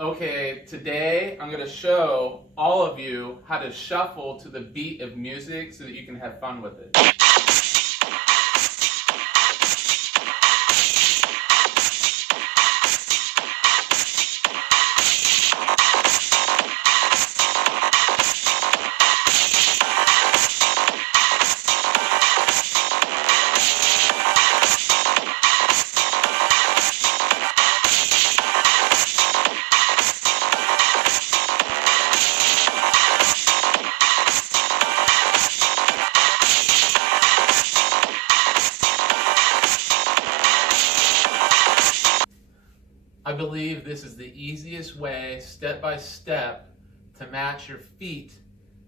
Okay, today I'm going to show all of you how to shuffle to the beat of music so that you can have fun with it. I believe this is the easiest way, step by step, to match your feet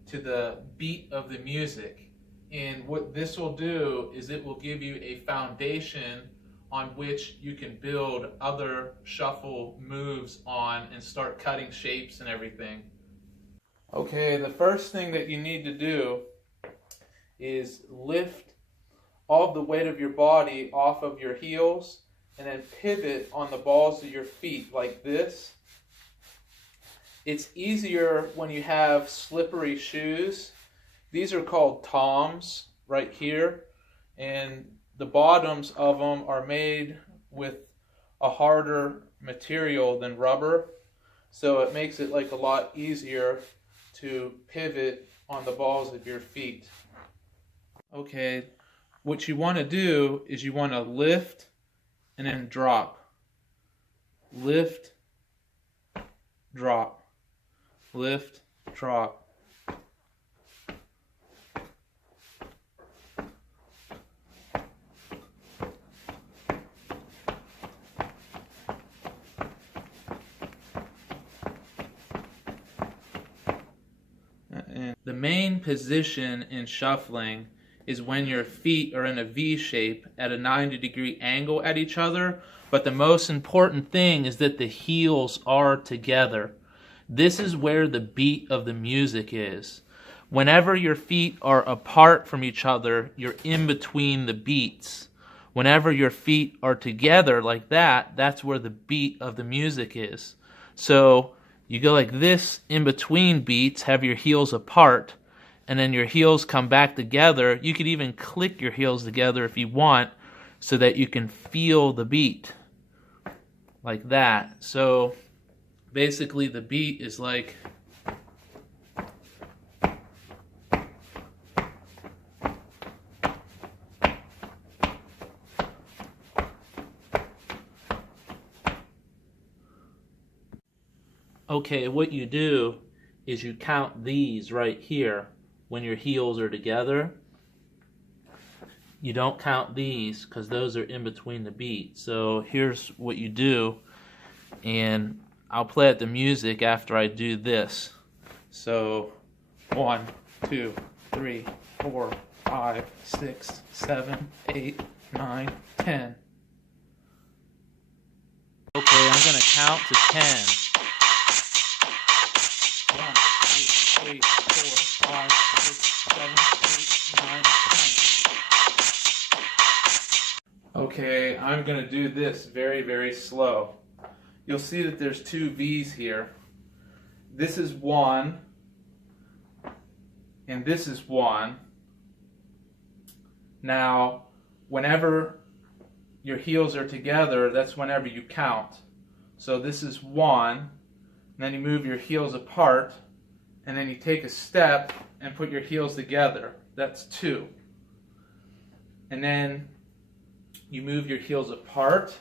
to the beat of the music. And what this will do is it will give you a foundation on which you can build other shuffle moves on and start cutting shapes and everything. Okay, the first thing that you need to do is lift all of the weight of your body off of your heels and then pivot on the balls of your feet like this. It's easier when you have slippery shoes. These are called toms right here, and the bottoms of them are made with a harder material than rubber, so it makes it like a lot easier to pivot on the balls of your feet. Okay, what you want to do is you want to lift and then drop. Lift, drop. Lift, drop. And the main position in shuffling is when your feet are in a V shape at a 90-degree angle at each other, but the most important thing is that the heels are together. This is where the beat of the music is. Whenever your feet are apart from each other, you're in between the beats. Whenever your feet are together like that, that's where the beat of the music is. So you go like this in between beats, have your heels apart, and then your heels come back together. You could even click your heels together if you want so that you can feel the beat like that. So basically the beat is like okay, what you do is you count these right here when your heels are together. You don't count these because those are in between the beats. So here's what you do, and I'll play at the music after I do this. So 1, 2, 3, 4, 5, 6, 7, 8, 9, 10. Okay, I'm gonna count to 10. 1, 2, 3, 4, 5, 6, 7, 8, 9, 10. Okay, I'm going to do this very, very slow. You'll see that there's two V's here. This is 1, and this is 1. Now, whenever your heels are together, that's whenever you count. So this is 1, and then you move your heels apart, and then you take a step and put your heels together. That's 2. And then you move your heels apart,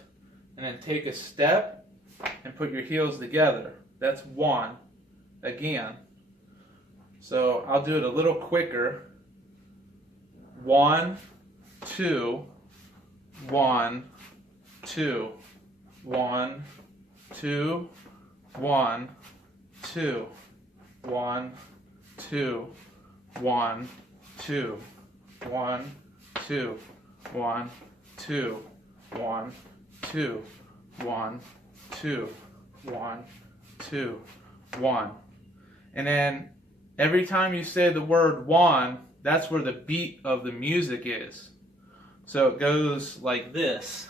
and then take a step and put your heels together. That's 1 again. So I'll do it a little quicker. 1, 2, 1, 2, 1, 2, 1, 2, 1, 2, 1, 2, 1, 2, 1, 2, 1, 2, 1, 2, 1, 2, 1. And then every time you say the word 1, that's where the beat of the music is. So it goes like this.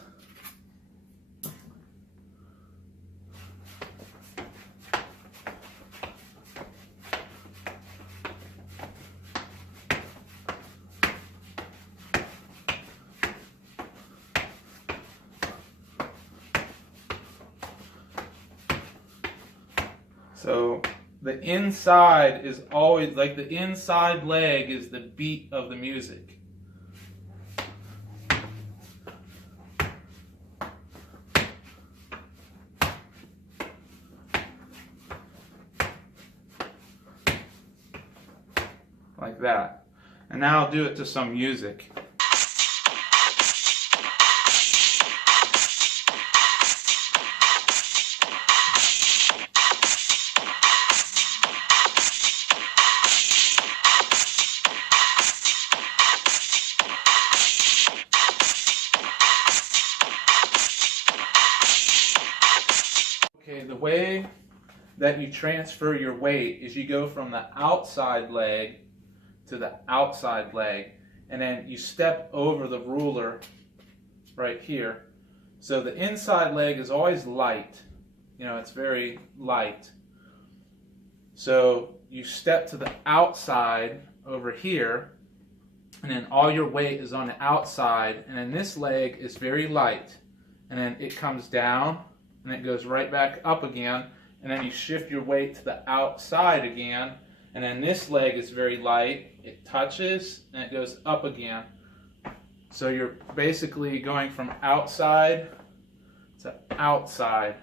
So the inside is always, like the inside leg is the beat of the music. Like that. And now I'll do it to some music. Okay, the way that you transfer your weight is you go from the outside leg to the outside leg, and then you step over the ruler right here. So the inside leg is always light, you know, it's very light. So you step to the outside over here, and then all your weight is on the outside, and then this leg is very light, and then it comes down and it goes right back up again, and then you shift your weight to the outside again, and then this leg is very light, it touches, and it goes up again. So you're basically going from outside to outside,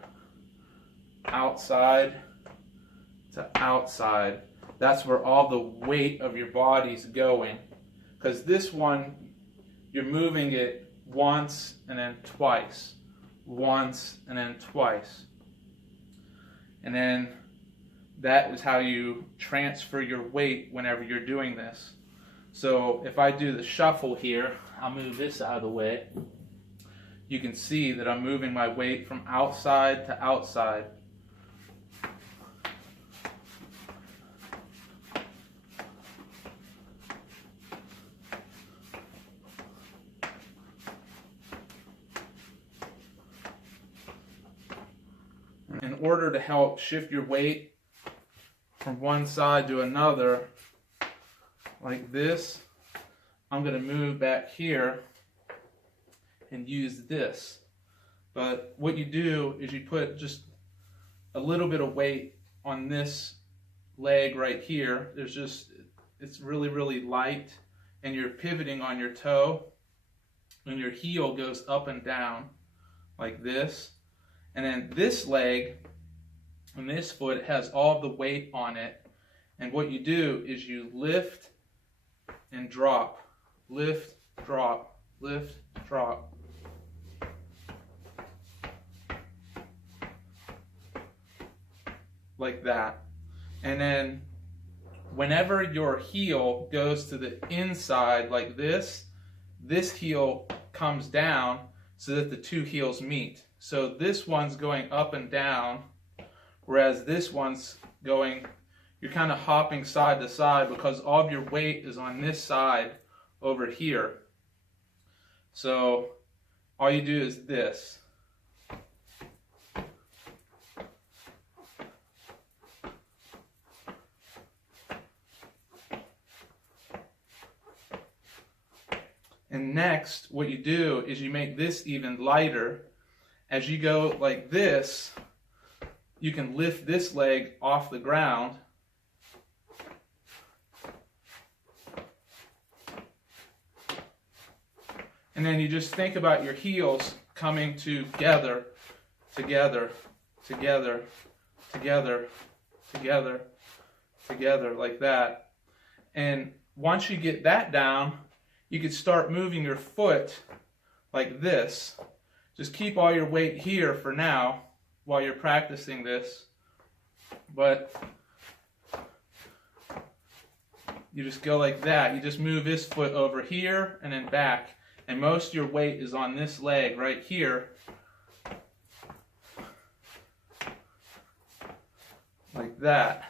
outside to outside. That's where all the weight of your body's going. Because this one, you're moving it once and then twice. Once and then twice. And then that is how you transfer your weight whenever you're doing this. So if I do the shuffle here, I'll move this out of the way. You can see that I'm moving my weight from outside to outside. In order to help shift your weight from one side to another, like this, I'm going to move back here and use this. But what you do is you put just a little bit of weight on this leg right here. It's really, really light, and you're pivoting on your toe, and your heel goes up and down like this. And then this leg and this foot has all the weight on it. And what you do is you lift and drop. Lift, drop, lift, drop. Like that. And then whenever your heel goes to the inside like this heel comes down so that the two heels meet. So this one's going up and down, whereas this one's going, you're kind of hopping side to side because all of your weight is on this side over here. So all you do is this. And next, what you do is you make this even lighter. As you go like this, you can lift this leg off the ground. And then you just think about your heels coming together, together, together, together, together, together, like that. And once you get that down, you could start moving your foot like this. Just keep all your weight here for now while you're practicing this. But you just go like that. You just move this foot over here and then back. And most of your weight is on this leg right here. Like that.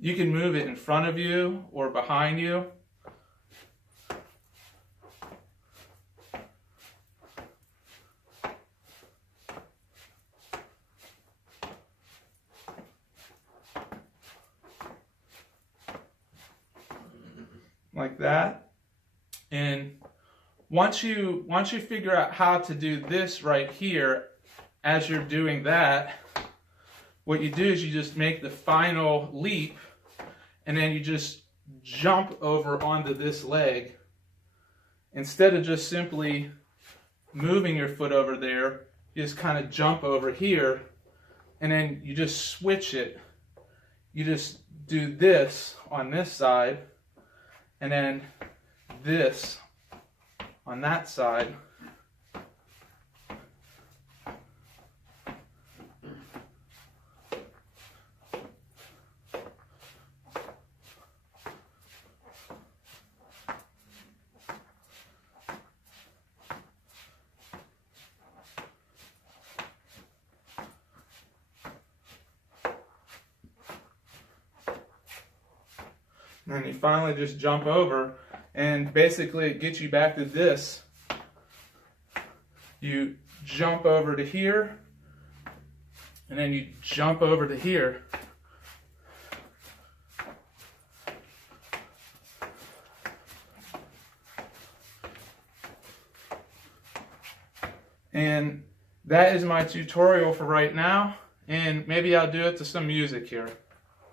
You can move it in front of you or behind you. Like that. And once you figure out how to do this right here, as you're doing that, what you do is you just make the final leap, and then you just jump over onto this leg. Instead of just simply moving your foot over there, you just kind of jump over here, and then you just switch it. You just do this on this side, and then this on that side. And then you finally just jump over, and basically it gets you back to this. You jump over to here, and then you jump over to here. And that is my tutorial for right now, and maybe I'll do it to some music here.